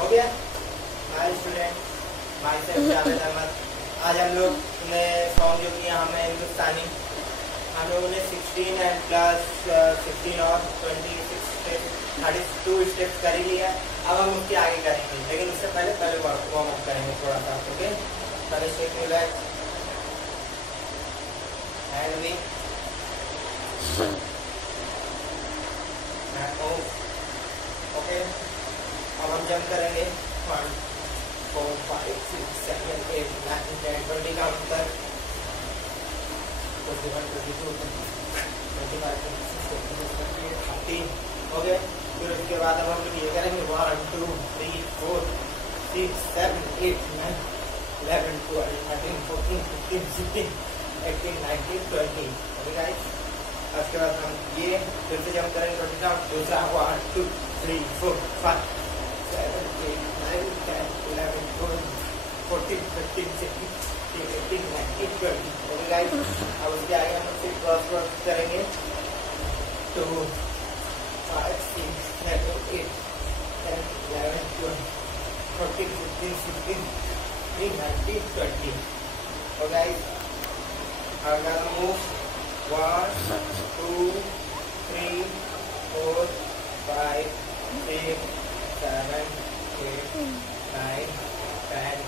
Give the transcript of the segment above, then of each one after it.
हो गया। Hi student, myself Javed Ahmed. आज हम लोग ने सॉन्ग जो किया हमें हिंदुस्तानी, हम लोगों ने 16 एंड प्लस 16 और 26 स्टेप्स 32 स्टेप्स कर ही लिया। अब हम उसके आगे करेंगे, लेकिन उससे पहले वार्म अप करेंगे थोड़ा सा। ओके, पहले शेक रिलैक्स हैंड भी ओके। अब हम जंप करेंगे 1 4 5 6 7 8 9 10 20 काउंट तक। 21 22 25 26 27 28 ओके। फिर उसके बाद अब हम लोग ये करेंगे 1 2 3 4 6 7 8 9 11 12 13 14 15 16 18 19 20 ओके गाइस। उसके बाद हम ये फिर से जंप करेंगे 20 काउंट। दूसरा 1 2 3 4 5 7 8 9 10 11 12 14 15 16 18 19 20 ओके गाइस। अब उसके आगे हम फिर क्रॉस वर्क करेंगे 2 5 6 7 8 10 11 12 14 15 16 18 19 20 ओके गाइस। अब हम मूव 1 2 3 4 5 6 7 8 9 10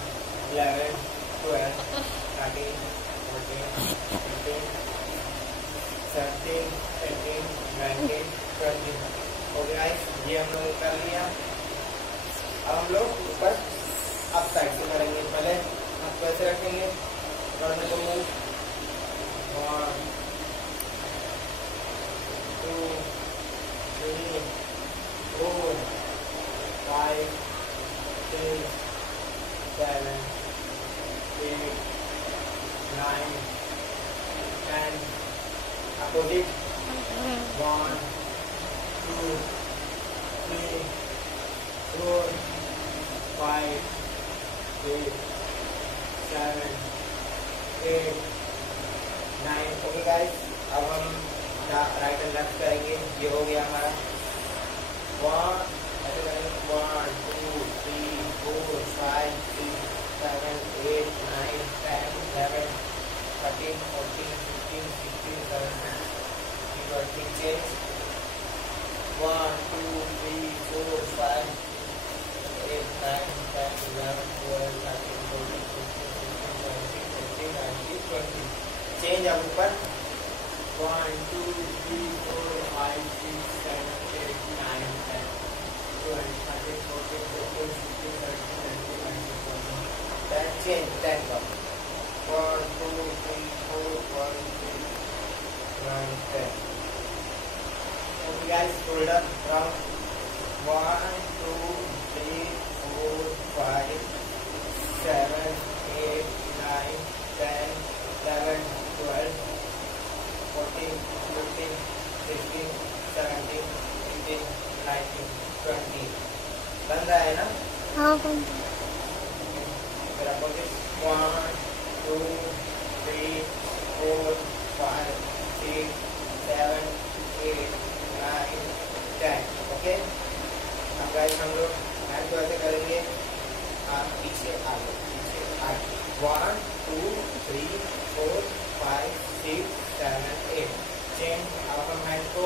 11 12 13 14 15 17 18 19 20 ओके गाइस। ये हम लोग कर लिया। अब हम लोग ऊपर अप साइड से करेंगे। पहले हाथ को ऐसे रखेंगे और को मूव 1 2 3 4 5 6 7 8 9 10 opposite 1 2 3 4 5 6 7 8 9 ओके गाइस। अब हम राइट एंड लेफ्ट करेंगे। ये हो गया हमारा 1 ऐसे करेंगे 1 2 3 4 5 6 7 8 9 10 11 13 14 15 16 17 18 change 1 2 3 4 5 8 9 10 11 12 13 14 15 16 17 18 19 20 चेंज। अब ऊपर 1 2 3 4 5 6 7 8 9 10 12 13 14 15 16 17 18 19 20 then change 10 का 1 2 3 4 1 3 9 10 okay guys, hold up round 1 2 3 4 5 7 8 9 10 11 12 14 15 16 17 18 19 20 बन रहा है ना? हाँ बन रहा है। फिर अपोजिट 1 2 3 4 5 6 7 8 9 10 ओके। अब गाइस हम लोग हैंड को ऐसे करेंगे, आप पीछे आगे 1 2 3 4 5 6 7 8 चेंज। अब हम हैंड को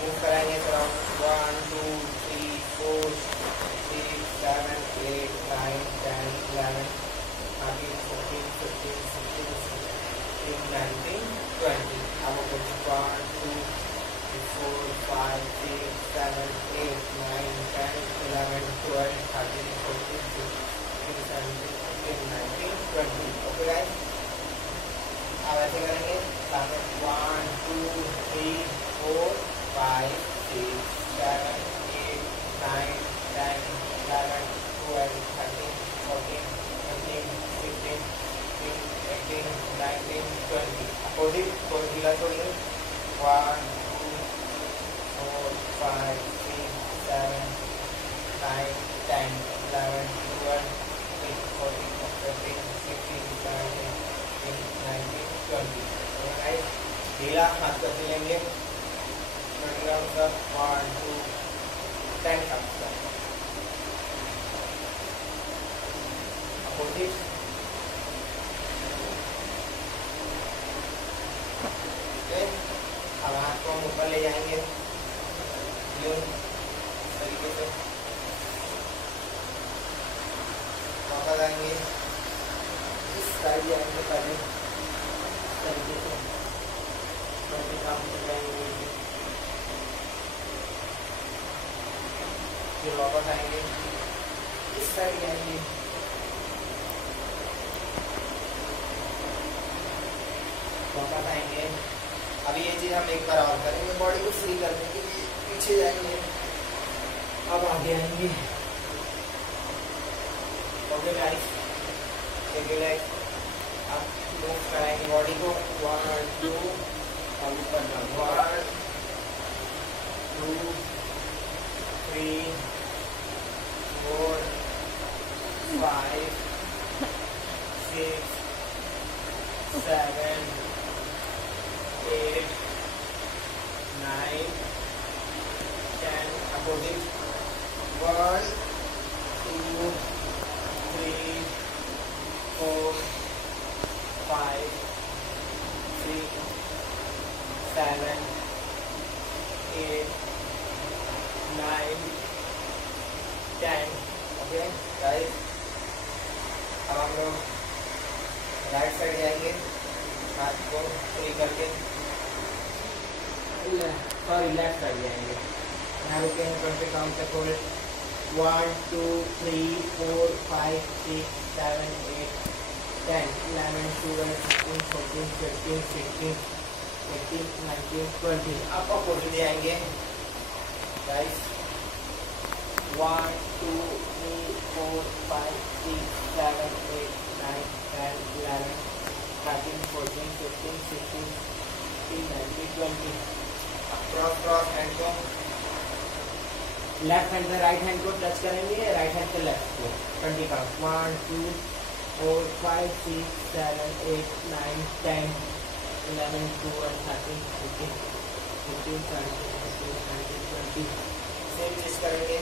मूव कराएंगे अराउंड 1 2 3 4 6 7 8 9 10 11 13 14 15 16 17 19 20 अब 1 2 3 4 5 6 7 8 9 10 11 12 13 14 15 17 18 19 20 ओके गाइस। अब ऐसे करेंगे 1 2 3 4 5 6 7 8 9 10 11 12 13 14 15 16 18 19 20 अपोजिट को ढीला छोड़िए 1 2 4 5 6 7 9 10 11 12 13 14 15 16 17 18 19 20 राइट। ढीला हाथ करते लेंगे 20 1 2 10 काउंट। 1 2 3 4 5 6 7 8 9 10 11 12 13 14 15 16 17 18 19 20 okay guys. ढीला हाथ करते लेंगे 20 1 2 10 काउंट। 1 2 3 4 5 6 7 8 9 10 11 12 13 14 15 16 17 18 19 20 okay guys. ढीला हाथ करते लेंगे अपोजिट, अब हाथ को हम ऊपर ले जाएंगे यूं तरीके से, वापस आएंगे इस साइड जाएंगे पहले तरीके से, काम जाएंगे, फिर वापस आएंगे इस साइड जाएंगे, वापस आएंगे। अभी ये चीज हम एक बार और करेंगे, बॉडी को फ्री करने के लिए पीछे जाएंगे, अब आगे आएंगे। ओके गाइस, लेग अब मूव कराएंगे बॉडी को, 1 2 और ऊपर 1 2 3 4 5 6 7 8 9 10 opposite, 1 2 3 4 5 6 7 8 9 10। ओके गाइस, अब हम लोग राइट साइड जाएंगे, हाथ को फ्री करके, सॉरी लेफ्ट साइड जाएंगे, यहाँ रुकेंगे, 20 काउंट तक होल्ड, 1 2 3 4 5 6 7 8 10 11 12 13 14 15 16 18 19 20। अब अपोजिट जाएंगे गाइस, 1 2 3 4 5 6 7 8 9 10 11 13 14 15 16 18 19 20। क्रॉस हैंड को, लेफ्ट हैंड से राइट हैंड को टच करेंगे, राइट हैंड से लेफ्ट को, 20 काउंट, 1 2 4 5 6 7 8 9 10 11 12 13 14 15 16 17 18 19 20। सेम चीज करेंगे,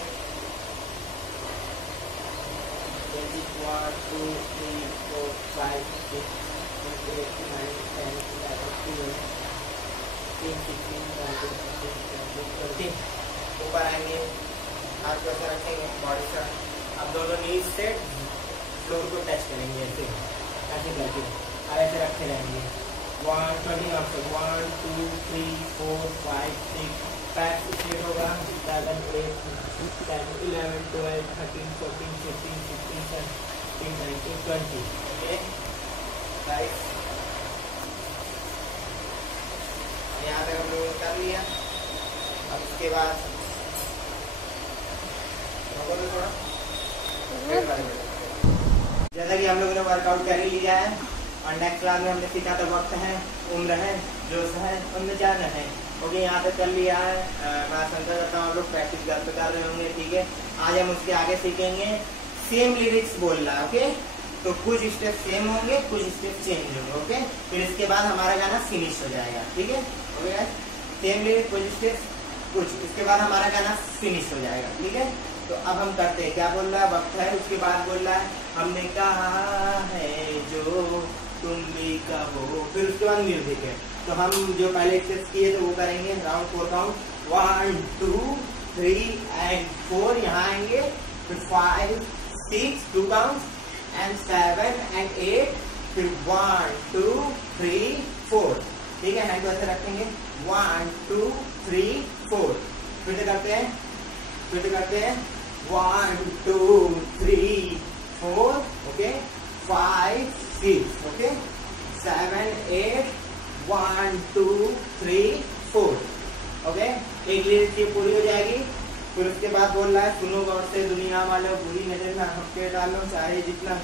1 2 3 4 5 6 7 8 9 10 11 12 20। ऊपर आएंगे, हाथ को ऐसे रखेंगे, बॉडी से अब दोनों नीज से फ्लोर को टच करेंगे, ऐसे ऐसे करके, अब ऐसे रखे रहेंगे, 1 20 ऑप्शन, 1 2 3 4 5 6 पैर स्ट्रेट होगा, 7 8 10 11 12 13 14 15 16 17 19 20। ओके गाइस, यहाँ तक हम लोगों ने कर लिया। अब इसके बाद थोड़ा जैसा कि हम लोगों ने वर्कआउट कर ही लिया है, और नेक्स्ट क्लास में हमने सीखा था वक्त है, उम्र है, जोश है, उनमें जाना है। ओके, यहाँ पे कर लिया है, मैं समझा करता हूँ आप लोग प्रैक्टिस घर पे कर रहे होंगे, ठीक है। आज हम उसके आगे सीखेंगे सेम लिरिक्स बोलना, ओके। तो कुछ स्टेप सेम होंगे, कुछ स्टेप चेंज होंगे, ओके। फिर इसके बाद हमारा गाना फिनिश हो जाएगा, ठीक है। ओके, सेम लिरिक्स, कुछ स्टेप, कुछ, इसके बाद हमारा गाना फिनिश हो जाएगा, ठीक है। तो अब हम करते हैं, क्या बोल रहा है, वक्त है, उसके बाद बोल रहा है हमने कहा है जो तुम भी कहो, फिर उसके बाद म्यूजिक है। तो हम जो पहले स्टेप्स किए थे वो करेंगे, राउंड 4 काउंट, 1 2 3 एंड 4, यहाँ आएंगे, फिर 5 6 2 काउंट एंड 7 एंड 8, फिर 1 2 3 4, ठीक है। हैंड को ऐसे रखेंगे, 1 2 3 4, फिर से करते हैं, 1 2 3 4, ओके, 5 6, ओके, 7 8 1 2 3 4, ओके। एक लिरिक्स ये पूरी हो जाएगी। फिर उसके बाद बोल रहा है सुनो गौर से दुनिया वालों, बुरी नजर में हम पे डालो, चाहे जितना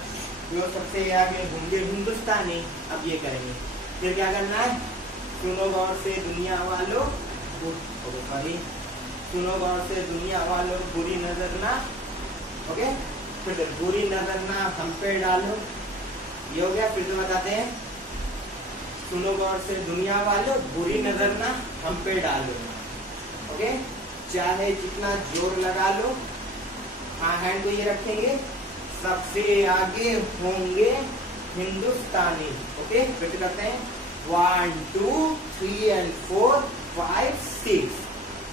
जो सबसे आगे घूंगे हिंदुस्तानी। अब ये करेंगे, फिर क्या करना है, सुनो गौर से दुनिया वालों, सॉरी, सुनो गौर से दुनिया वालों, बुरी नजर ना, ओके, फिर बुरी नजर ना हम पे डालो, ये हो गया। फिर तो बताते हैं, सुनो गौर से दुनिया वालों, बुरी नजर ना हम पे डालो, ओके, चाहे जितना जोर लगा लो, हाँ हैंड को ये रखेंगे, सबसे आगे होंगे हिंदुस्तानी। ओके, फिर से करते हैं 1 2 3 and 4 5 6।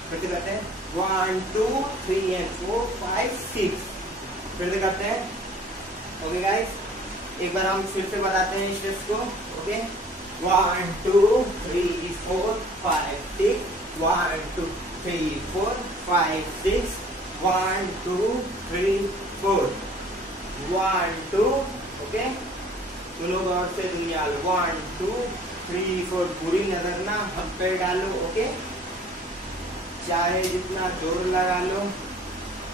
फिर से करते हैं 1 2 3 and 4 5 6। फिर से करते हैं। ओके गाइस, एक बार हम फिर से बताते हैं स्टेप्स को। ओके, 1 2 3 4 5 6 1 2 3 4 5 6 1 2 3 4 1 2। ओके, सुनो गौर से दुनिया। 1 2 3 4। बुरी नजर ना हम पे डालो। ओके, चाहे जितना जोर लगा लो।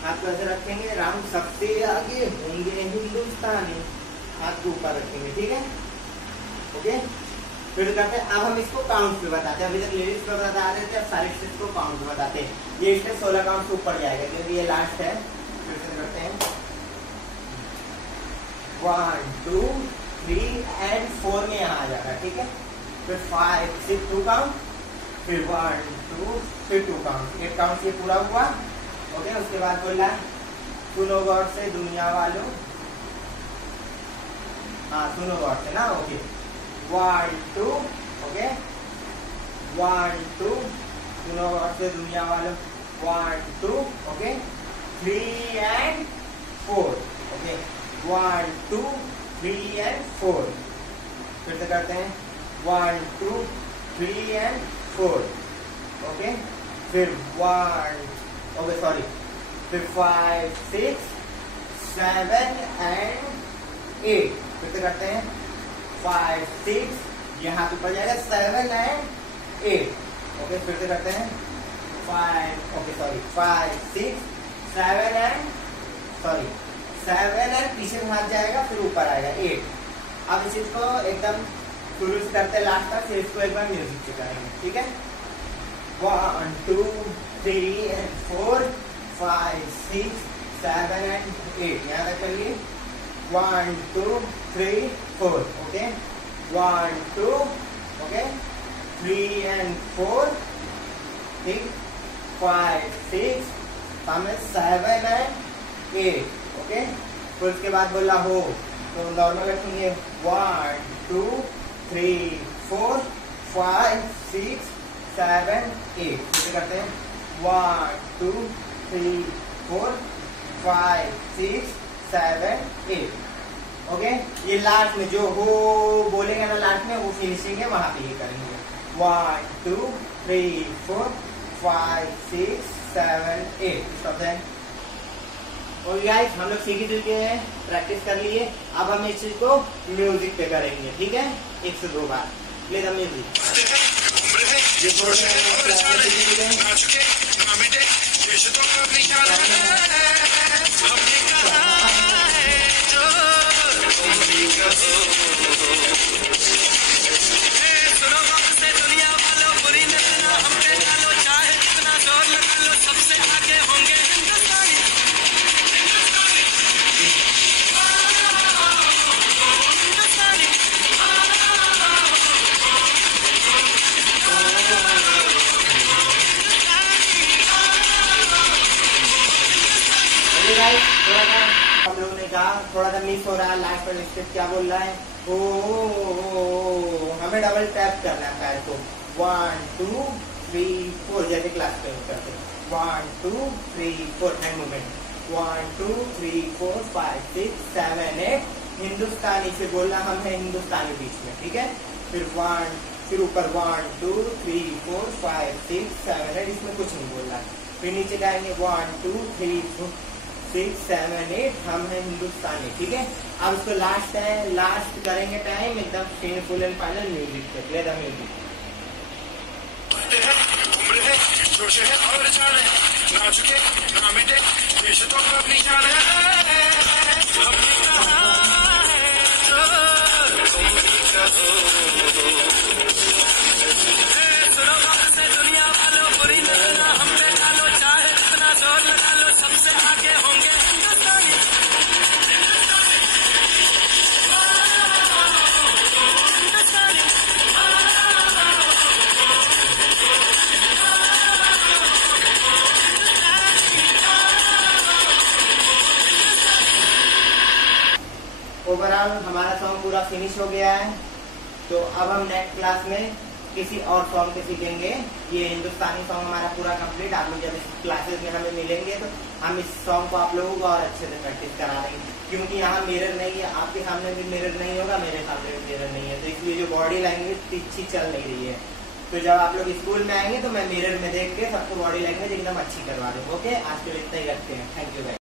हाथ कैसे रखेंगे? राम सबसे आगे होंगे हिंदुस्तानी। हाथ को ऊपर रखेंगे, ठीक है। ओके, फिर करते हैं। अब हम इसको काउंट पे बताते हैं। अभी तक लिरिक्स पे बता रहे थे, अब सारे स्टेप्स को काउंट पे बताते हैं। ये स्टेप 16 काउंट से ऊपर जाएगा क्योंकि ये लास्ट है। फिर से करते हैं 1 2 3 and 4 में यहाँ आ जाएगा, ठीक है। फिर 5 6 2 काउंट, फिर 1 2 फिर 2 काउंट। 8 काउंट से पूरा हुआ। ओके, उसके बाद बोला सुनो गौर से दुनिया वालों। हाँ, सुनो गौर से ना। ओके, 1 2। ओके, 1 2 सुनो गौर से दुनिया वालों। 1 2। Okay, 3 and 4। Okay, 1 2 3 and 4। फिर से करते हैं 1 2 3 and 4। ओके, फिर 1। ओके सॉरी, फिर 5 6 7 and 8। फिर से करते हैं 5 6 यहाँ ऊपर जाएगा 7 and 8। ओके, फिर से करते हैं 5। Okay sorry, 5 6 7 and sorry 7 and पीछे में हाथ जाएगा, फिर ऊपर आएगा 8। अब इस चीज को एकदम शुरू से करते लास्ट तक, फिर इसको एक बार म्यूजिक से करेंगे, ठीक है। 1 2 3 and 4 5 6 7 and 8 यहाँ तक करिए। 1 2 3 4। ओके, 1 2। Okay, 3 and 4। ठीक, 5 6 सामने 7 and 8। ओके, फिर उसके बाद बोला हो तो नॉर्मल रखेंगे 1 2 3 4 5 6 7 8। फिर करते हैं 1 2 3 4 5 6 7 8। ओके, ये लास्ट में जो हो बोलेगा ना लास्ट में, वो फिनिशिंग है, वहां पे ये करेंगे 1 2 3 4 5 6 7 8। और गाइस, हम लोग सीख चुके हैं, प्रैक्टिस कर लिए। अब हम इस चीज को म्यूजिक पे करेंगे, ठीक है, 1 से 2 बार। Play the music. सबसे आगे होंगे हिंदुस्तानी। थोड़ा सा हम लोगों ने कहा थोड़ा सा मिस हो रहा है। लास्ट पर स्टेप क्या बोल रहा है? ओ, हमें डबल टैप करना है पैर को। 1 2 3 4 जैसे क्लास पे करते हैं। 1 2 3 4 हैंड मूवमेंट। 1 2 3 4 5 6 7 8। हिंदुस्तानी से बोलना, हम है हिंदुस्तानी बीच में, ठीक है। फिर ऊपर 1 2 3 4 5 6 7 8, इसमें कुछ नहीं बोलना। फिर नीचे जाएंगे 1 2 3 4 6 7 8, हम है हिंदुस्तानी, ठीक है। अब इसको लास्ट है, लास्ट करेंगे टाइम एकदम फुल एंड फाइनल म्यूजिक पे। Play the music. जोश है और जान है, ना झुके ना मिटे, पेश तो अपनी जान है। सुनो बात से दुनिया वालों, बुरी नजर ना हम पे डालो, चाहे जितना जोर लगा लो, सबसे आगे होंगे हिंदुस्तानी। ओवरऑल हमारा सॉन्ग पूरा फिनिश हो गया है। तो अब हम नेक्स्ट क्लास में किसी और सॉन्ग के सीखेंगे। ये हिंदुस्तानी सॉन्ग हमारा पूरा कंप्लीट। आप लोग जब इस क्लासेस में हमें मिलेंगे तो हम इस सॉन्ग को आप लोगों को और अच्छे से प्रैक्टिस करा देंगे, क्योंकि यहाँ मिरर नहीं है, आपके सामने भी मिरर नहीं होगा, मेरे सामने भी मिरर नहीं है, तो इसलिए जो बॉडी लैंग्वेज अच्छी चल नहीं रही है। तो जब आप लोग स्कूल में आएंगे तो मैं मिरर में देख के सबको बॉडी लैंग्वेज एकदम अच्छी करवा दूंगा। ओके, आज के लिए इतना ही रखते हैं। Thank you.